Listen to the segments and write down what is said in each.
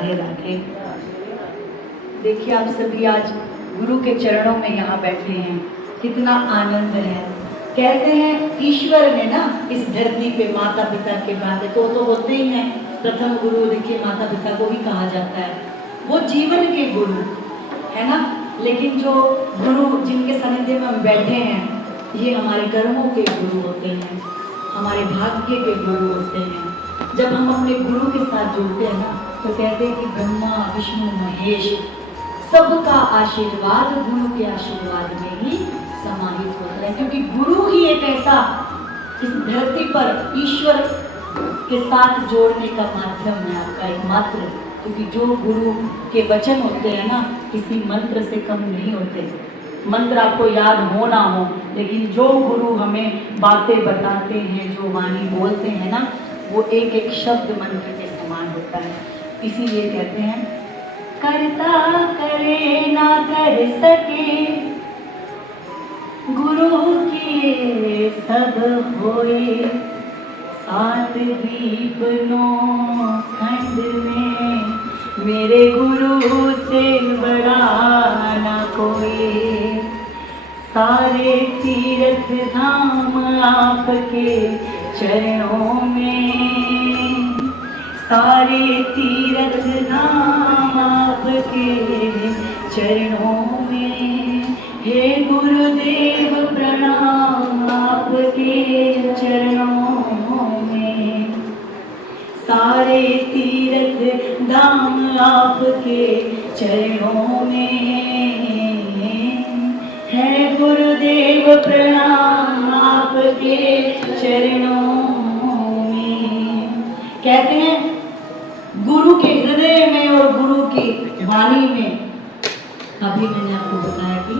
राधे राधे। देखिए आप सभी आज गुरु के चरणों में यहाँ बैठे हैं, कितना आनंद है। कहते हैं ईश्वर ने ना इस धरती पे माता पिता के बाद तो होते ही हैं, प्रथम गुरु देखिए माता पिता को भी कहा जाता है, वो जीवन के गुरु है ना। लेकिन जो गुरु जिनके सानिध्य में हम बैठे हैं ये हमारे कर्मों के गुरु होते हैं, हमारे भाग्य के गुरु होते हैं। जब हम अपने गुरु के साथ जुड़ते हैं ना तो कहते हैं कि ब्रह्मा विष्णु महेश सबका आशीर्वाद गुरु के आशीर्वाद में ही समाहित होता है, क्योंकि गुरु ही एक ऐसा इस धरती पर ईश्वर के साथ जोड़ने का माध्यम है, आपका एक मात्र। क्योंकि जो गुरु के वचन होते हैं ना किसी मंत्र से कम नहीं होते। मंत्र आपको याद हो ना हो, लेकिन जो गुरु हमें बातें बताते हैं, जो वाणी बोलते हैं ना, वो एक एक शब्द मंत्र के समान होता है। इसीलिए कहते हैं करता करे ना कर सके, गुरु किए सब होए, सात दीप नौ खंड में, मेरे गुरु से बड़ा ना कोई। सारे तीर्थ धाम आपके चरणों में, सारे तीर्थ धाम आपके चरणों में, हे गुरुदेव प्रणाम आपके चरणों में। सारे तीर्थ धाम आपके चरणों में, है गुरुदेव प्रणाम आपके चरणों में। कहते हैं गुरु के हृदय में और गुरु की वाणी में, अभी मैंने आपको बताया कि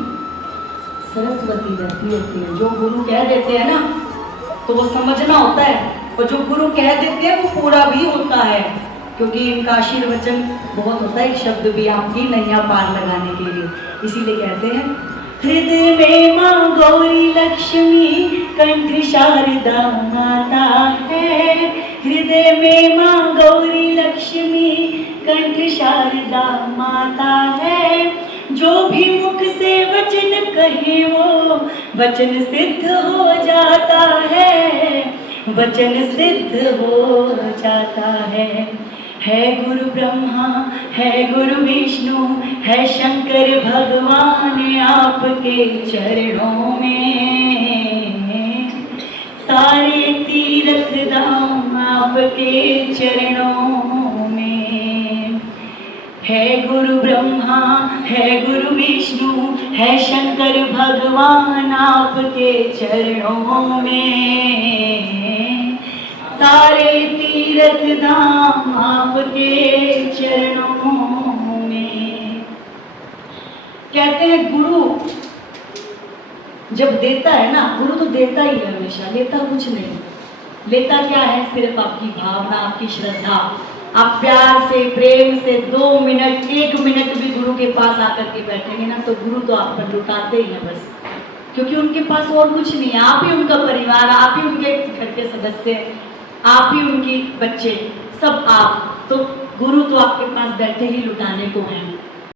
सरस्वती रहती है। जो गुरु कह देते हैं ना तो वो समझना होता है, और जो गुरु कह देते हैं वो पूरा भी होता है, क्योंकि इनका आशीर्वचन बहुत होता है, एक शब्द भी आपकी नैया पार लगाने के लिए। इसीलिए कहते हैं हृदय में माँ गौरी लक्ष्मी, कंठ शारदा माता है। हृदय में माँ गौरी लक्ष्मी, कंठ शारदा माता है। जो भी मुख से वचन कहे वो वचन सिद्ध हो जाता है, वचन सिद्ध हो जाता है गुरु ब्रह्मा, है गुरु विष्णु, है शंकर भगवान आपके चरणों में। सारे तीर्थ धाम आपके चरणों में, है गुरु ब्रह्मा, है गुरु विष्णु, है शंकर भगवान आपके चरणों में। सारे तीर्थ धाम आपके चरणों में। कहते हैं गुरु जब देता है ना, गुरु तो देता ही है हमेशा, लेता कुछ नहीं। लेता क्या है? सिर्फ आपकी भावना, आपकी श्रद्धा। आप प्यार से, प्रेम से 2 मिनट 1 मिनट भी गुरु के पास आकर के बैठेंगे ना तो गुरु तो आप पर लुटाते ही हैं बस, क्योंकि उनके पास और कुछ नहीं है। आप ही उनका परिवार, आप ही उनके घर के सदस्य, आप ही उनकी बच्चे, सब आप। तो गुरु तो आपके पास बैठे ही लुटाने को हैं।